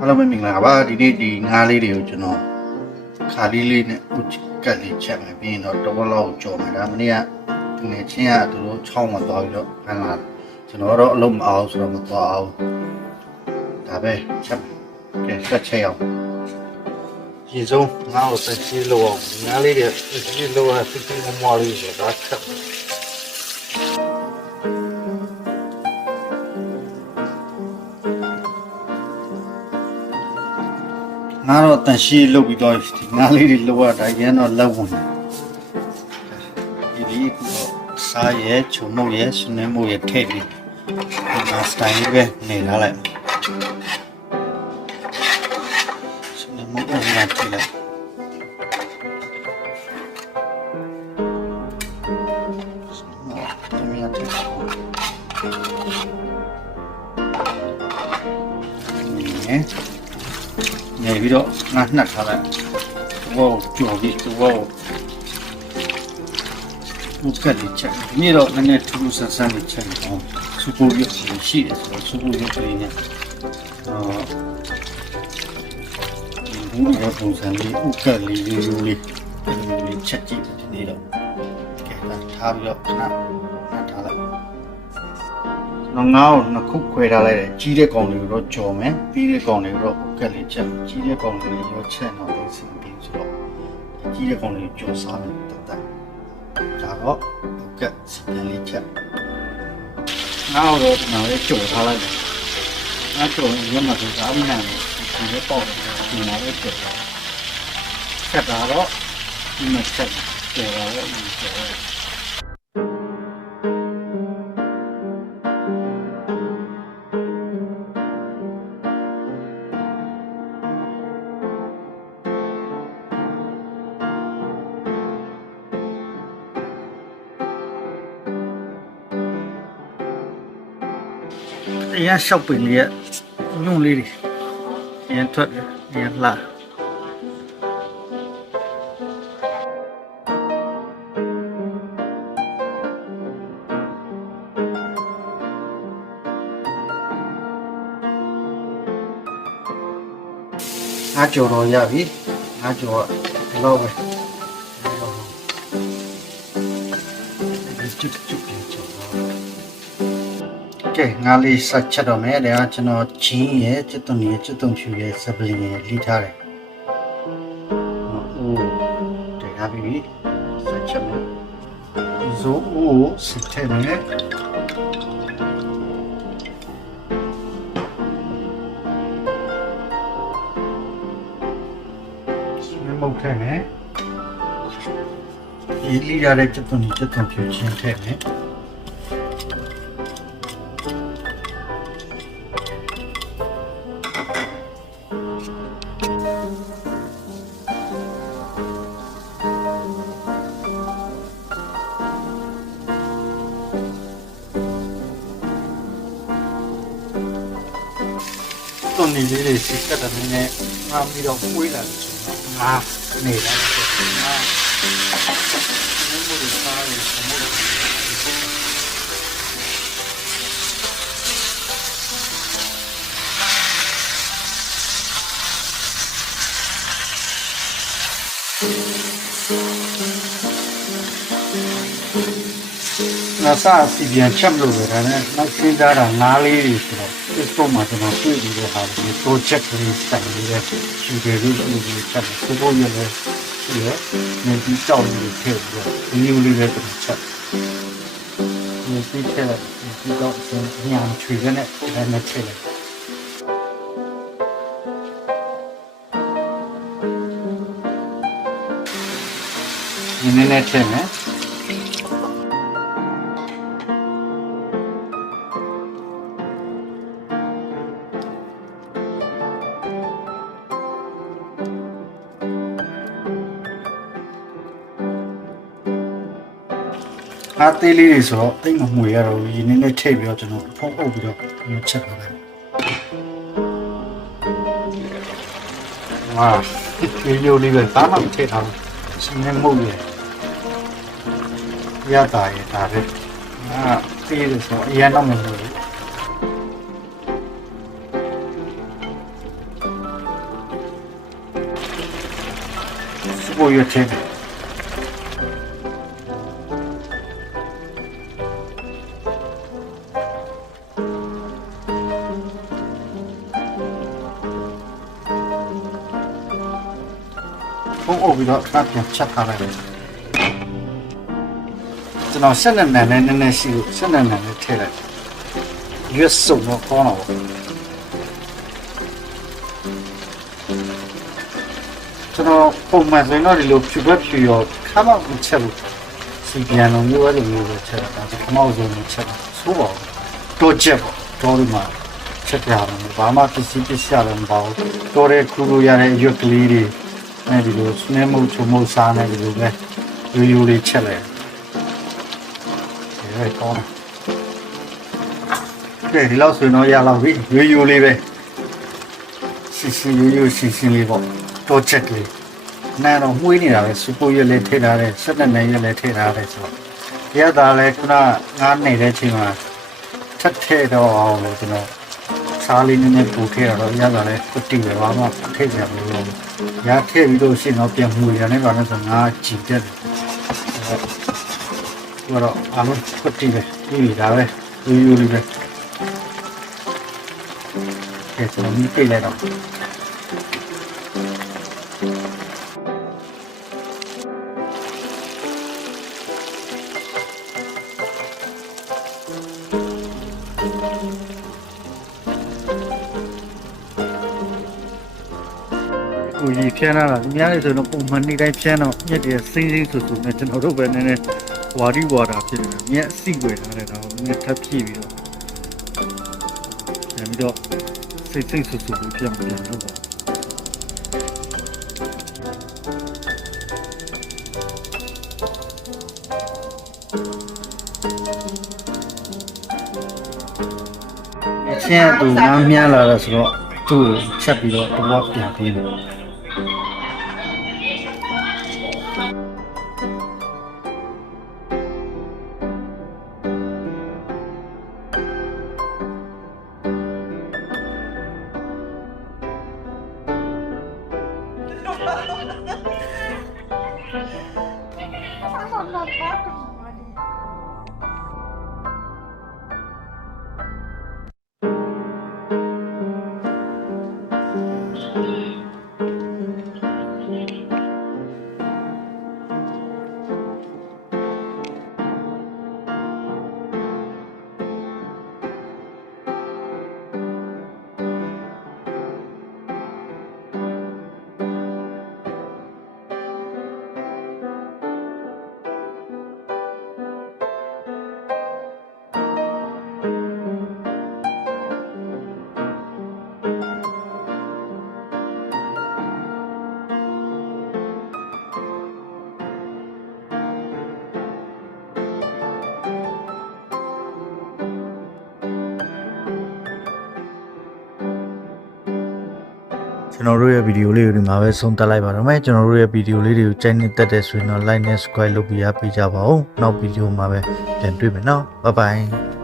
အားလုံးပဲမင်္ဂလာပါဒီနေ့ဒီငါးလေးတွေကိုကျွန်တော်ခါလေးလေးနဲ့ဥကတ်လေးချက်မယ်ပြီးရင်တော့တဝက်လောက်ကြော်မယ်ဒါမနေ့ကငယ်ချင်းကသူတို့ချောင်းမှာသွားပြီးတော့ဟန်လာကျွန်တော်တော့အလုံးမအောင်ဆိုတော့မသွားအောင်ဒါပဲချက်ကဲဆက်ချက်အောင်ရေစုံငါ့ကိုဆက်ကြီးလို့အောင်ငါးလေးတွေဆက်ကြီးလို့ရစစ်စစ်မမလေးဆိုတော့ချက် ငါတော့တန်ရှိလုတ်ပြီးတော့ဒီငါလေးတွေလောက်ရတာရန်တော့လက်ဝင်ဒီဒီကတော့စားရဲချုံမုတ်ရဲဆွနေမုတ်ရဲထည့်ပြီးဒီမှာစတိုင်လေးပဲနေလာလိုက်ဆွနေမုတ်ကိုငါထည့်လိုက် ပြီးတော့ငါနှက်ထားလိုက်ဝေါကြော်ပြီးဝေါဘုကတ်လေးချက်ဒီနေ့တော့နည်းနည်းထူးထူးဆန်းဆန်းလေးချက်အောင်စူပူရုပ်ရှင်ရှိတယ်ဆိုတော့စူပူရုပ်လေးနဲ့အာဒီဘူးရောပုံစံလေးဥကတ်လေးရိုးရိုးလေးဒီလေးချက်ကြည့်ဒီနေ့တော့ကဲဒါထားပြီးတော့ခဏနှက်ထားလိုက်နော် ငါ့ကိုနှစ်ခုခွဲထားလိုက်တယ်ကြီးတဲ့ကောင်တွေကိုတော့ကြော်မယ်ပြီးတဲ့ကောင်တွေကိုတော့ဥကက်လေးချက်မယ်ကြီးတဲ့ကောင်တွေရောချက်တော့သိစင်ပြီးဆိုတော့ကြီးတဲ့ကောင်တွေကြော်စားမယ်တတ်တတ်ဒါတော့ဥကက်စီတန်လေးချက်ငါ့ကိုတော့ငါလည်းကြော်ထားလိုက်တယ်ငါကြော်ရင်ရမှာဆိုတာမနိုင်ဘူးဒီလေးပေါ့ဒီမှာလည်းကြော်တာချက်တာတော့ဒီမှာချက်ကြော်တာတော့ဒီကြော် အရင်ရှောက်ပင်လေးရဲ့ညွန့်လေးတွေအရင်ထွက်တယ်အရင်လှငါကြော်တော့ရပြီငါကြော်ကလောပဲ ကဲငါလေးစချက်တော့မယ်ဒါကကျွန်တော်ချင်းရဲ့ကျွတ်တုံရဲ့ကျွတ်တုံဖြူရဲ့စပလင်ရဲ့လိထားတယ်ဟုတ်တယ်ဒါပြီစချက်မယ်ဇိုးအိုးစစ်ထဲမယ်စမမုတ်ထဲမယ်ဒီလိထားတဲ့ကျွတ်တုံကျွတ်တုံဖြူချင်းထဲမယ်တွန် နေလေးတွေစစ်ကတ်တယ်နည်းနည်းငါပြီးတော့ဝေးလာတယ်ဆိုတော့ငါနေလာတယ်ဆိုတော့ငါဘယ်လိုလဲစားရစမို့ငါစားစီပြန်ချက်လို့ပဲဒါနဲ့နောက်ရှင်းကြတာငါးလေးတွေဆိုတော့ Facebook မှာကျွန်တော်တွေ့ပြီးတော့ဟာဒီ project လေးစတင်လေးတဲ့ယူတယ်လို့လို့ချက်တယ်ကိုကိုရလဲရှိရနေပြီးကြောက်နေထည့်ပြီးတော့ဒီလိုလေးပဲကျွန်တော်ချက်နေပြီးချက်ဒီတော့စင်ညာချွေကနေလည်းမချက်လိုက်ဒီနေ့နဲ့ထည့်မယ် ငါသေးလေးတွေဆိုတော့တိတ်မမှွေရတော့ဘူးရင်းနဲ့ထိပ်ပြီးတော့ကျွန်တော်ဖုံးအုပ်ပြီးတော့ကျွန်တော်ချက်ပါလိုက်ဝါဒီလိုလေးပဲဘာမှမထိထားဘူးရှင်နေမဟုတ်ရဲ့ရတာရတာပဲအာသေးတယ်ဆိုအရင်တော့မဟုတ်ဘူးကိုရချင်း ဘုံအုပ်ပြီးတော့ခဏပြန်ချက်ထားလိုက်တယ်ကျွန်တော်ဆက်နဲ့နန်နဲ့နည်းနည်းရှိလို့ဆက်နဲ့နန်နဲ့ထည့်လိုက်ရွက်စုံတော့ကောင်းတော့ကျွန်တော်ပုံမှန်ဆိုရင်တော့ဒီလိုဖြူဘက်ဖြူရောခါမှမချက်ဘူးစီပြန်လုံးမျိုးအဲ့လိုမျိုးပဲချက်တာဒါခမောက်စုံမျိုးချက်တာဆိုးပါဘူးတော့ချက်ပေါ့တော့ဒီမှာချက်ပြရမယ်ဘာမှပစ္စည်းပစ္စည်းလည်းမပါဘူးတော့တဲ့ခူလို့ရတဲ့အရွက်ကလေးတွေ အဲဒီလိုစနေမှုချုံမှုစားနေဒီလိုပဲရိုးရိုးလေးချက်လိုက်တယ်အဲကောင်းတယ်ကဲဒီလောက်ဆိုရင်တော့ရလောက်ပြီရိုးရိုးလေးပဲရှင်းရှင်းရိုးရိုးရှင်းရှင်းလေးပေါ့တော့ချက်ကလေးနားတော့မှုေးနေတာပဲစူပူရက်လေးထည့်ထားတယ်ဆက်နဲ့နဲ့ရက်လေးထည့်ထားတယ်ဆိုတော့ဒီကသားလဲခုနငားနေတဲ့အချိန်မှာထက်ထဲတော့အောင်လို့ကျွန်တော် စားလေးနည်းနည်းပူထည့်တော့ရတာလဲကွတိပဲဘာမှထည့်ကြမလို့ရထည့်ပြီးတော့ရှင်းတော့ပြန်မှုရတယ်ဘာလို့ဆိုငါကြည့်တယ်အဲ့တော့အလုံးကွတိပဲပြီးဒါပဲယူယူလေးပဲကဲကျွန်တော်မြင်ပြလိုက်တော့ ကိုကြီးဖြန်းလာတာအများကြီးဆိုတော့ပုံမှန်နေ့တိုင်းဖြန်းတော့မြက်တည်းစိမ့်စိမ့်ဆူဆူနဲ့ကျွန်တော်တို့ပဲနည်းနည်းဝါဒီဝါတာဖြစ်နေတာမြက်အစီွယ်ထားတဲ့တော့နည်းထပ်ဖြည့်ပြီးတော့ပြန်ပြီးတော့စိတ်စိတ်ဆူဆူပြီးပြန်ပြန်တော့ပါအချင်းအတူငမ်းမြန်းလာတာဆိုတော့သူ့ကိုချက်ပြီးတော့တော့ပြန်ပြီးတယ် I'm not happy. ကျွန်တော်တို့ရဲ့ဗီဒီယိုလေးကိုဒီမှာပဲဆုံးသက်လိုက်ပါတော့မယ်ကျွန်တော်တို့ရဲ့ဗီဒီယိုလေးတွေကိုကြိုက်နေတဲ့တဲ့ဆိုရင်တော့ like နဲ့ subscribe လုပ်ပြီးရပေးကြပါဦးနောက်ဗီဒီယိုမှာပဲပြန်တွေ့မယ်နော် bye bye